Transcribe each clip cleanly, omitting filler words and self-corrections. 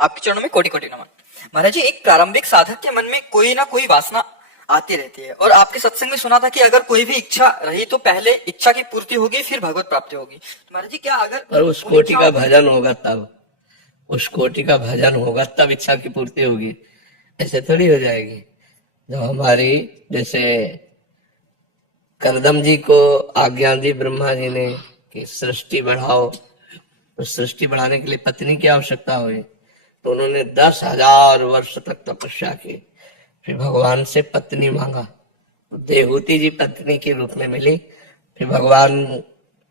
आपके चरणों में कोटि कोटि नमन। महाराज जी, एक प्रारंभिक साधक के मन में कोई ना कोई वासना आती रहती है, और आपके सत्संग में सुना था कि अगर कोई भी इच्छा रही तो पहले इच्छा की पूर्ति होगी, फिर भगवत प्राप्ति होगी। तो महाराज जी, क्या अगर पर उस कोटि का भजन होगा तब, उस कोटि का भजन होगा तब इच्छा की पूर्ति होगी, ऐसे थोड़ी हो जाएगी। जब हमारी जैसे करदम जी को आज्ञा दी ब्रह्मा जी ने कि सृष्टि बढ़ाओ, तो सृष्टि बढ़ाने के लिए पत्नी की आवश्यकता हुई, तो उन्होंने 10,000 वर्ष तक तपस्या की, फिर भगवान से पत्नी मांगा, तो देहूति जी पत्नी के रूप में मिली, फिर भगवान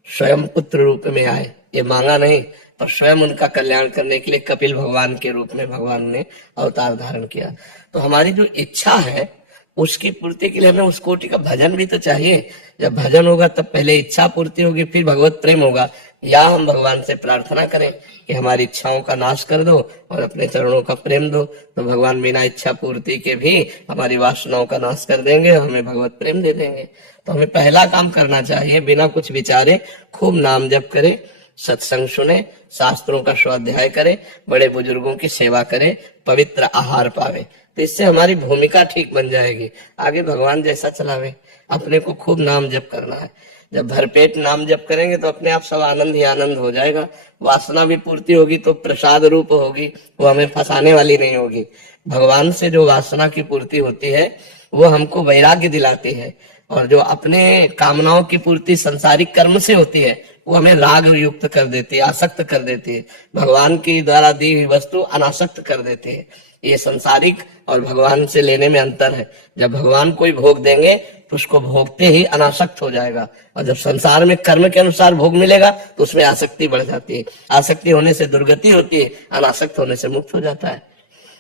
स्वयं पुत्र रूप में आए, ये मांगा नहीं, पर स्वयं उनका कल्याण करने के लिए कपिल भगवान के रूप में भगवान ने अवतार धारण किया। तो हमारी जो इच्छा है उसकी पूर्ति के लिए हमें उस कोटि का भजन भी तो चाहिए। जब भजन होगा तब पहले इच्छा पूर्ति होगी, फिर भगवत प्रेम होगा। या हम भगवान से प्रार्थना करें कि हमारी इच्छाओं का नाश कर दो और अपने चरणों का प्रेम दो, तो भगवान बिना इच्छा पूर्ति के भी हमारी वासनाओं का नाश कर देंगे, हमें भगवत प्रेम दे देंगे। तो हमें पहला काम करना चाहिए, बिना कुछ विचारे खूब नाम जप करें, सत्संग सुने, शास्त्रों का स्वाध्याय करे, बड़े बुजुर्गों की सेवा करे, पवित्र आहार पावे, तो इससे हमारी भूमिका ठीक बन जाएगी। आगे भगवान जैसा चलावे, अपने को खूब नाम जप करना है। जब भरपेट नाम जप करेंगे तो अपने आप सब आनंद ही आनंद हो जाएगा। वासना भी पूर्ति होगी तो प्रसाद रूप होगी, वो हमें फंसाने वाली नहीं होगी। भगवान से जो वासना की पूर्ति होती है वो हमको वैराग्य दिलाती है, और जो अपने कामनाओं की पूर्ति संसारिक कर्म से होती है वो हमें राग युक्त कर देती है, आसक्त कर देती है। भगवान की द्वारा दी हुई वस्तु अनासक्त कर देती है। ये संसारिक और भगवान से लेने में अंतर है। जब भगवान कोई भोग देंगे तो उसको भोगते ही अनासक्त हो जाएगा, और जब संसार में कर्म के अनुसार भोग मिलेगा तो उसमें आसक्ति बढ़ जाती है। आसक्ति होने से दुर्गति होती है, अनासक्त होने से मुक्त हो जाता है।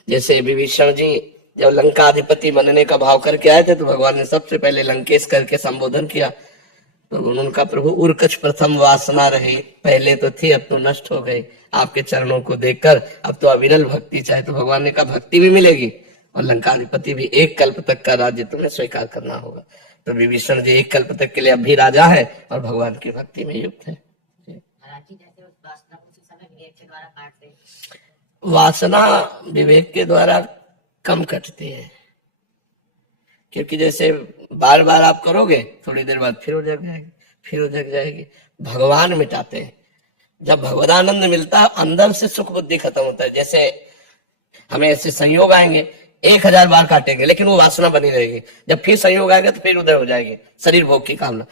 जैसे विभीषण जी जब लंका अधिपति बनने का भाव करके आए थे तो भगवान ने सबसे पहले लंकेश करके संबोधन किया, तो उनका प्रभु उर्कच प्रथम वासना रही, पहले तो थी अब तो नष्ट हो गई, आपके चरणों को देखकर अब तो अविरल भक्ति चाहे। तो भगवान ने कहा भक्ति भी मिलेगी और लंकाधिपति भी, 1 कल्प तक का राज्य तुम्हें स्वीकार करना होगा। तो विभीषण जी 1 कल्प तक के लिए अब भी राजा है और भगवान की भक्ति में युक्त है। वासना विवेक के द्वारा कम कटती है, क्योंकि जैसे बार बार आप करोगे थोड़ी देर बाद फिर हो जग जाएगी, फिर हो जग जाएगी। भगवान मिटाते हैं। जब भगवदानंद मिलता है अंदर से सुख बुद्धि खत्म होता है। जैसे हमें ऐसे संयोग आएंगे 1000 बार काटेंगे लेकिन वो वासना बनी रहेगी, जब फिर संयोग आएगा तो फिर उधर हो जाएगी शरीर भोग की कामना।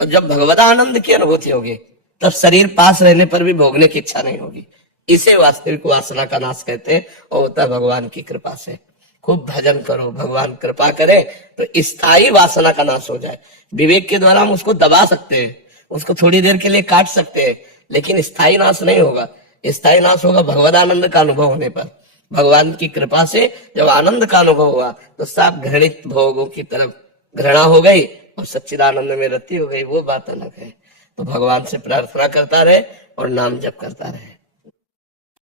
और जब भगवदानंद की अनुभूति होगी तब शरीर पास रहने पर भी भोगने की इच्छा नहीं होगी। इसे वास्तविक वासना का नाश कहते हैं, और होता है भगवान की कृपा से। खूब भजन करो, भगवान कृपा करे तो स्थायी वासना का नाश हो जाए। विवेक के द्वारा हम उसको दबा सकते हैं, उसको थोड़ी देर के लिए काट सकते हैं, लेकिन स्थायी नाश नहीं होगा। स्थायी नाश होगा भगवदानंद का अनुभव होने पर। भगवान की कृपा से जब आनंद का अनुभव हुआ तो सब घृणित भोगों की तरफ घृणा हो गई और सच्चिदानंद में रति हो गई, वो बात अलग है। तो भगवान से प्रार्थना करता रहे और नाम जप करता रहे।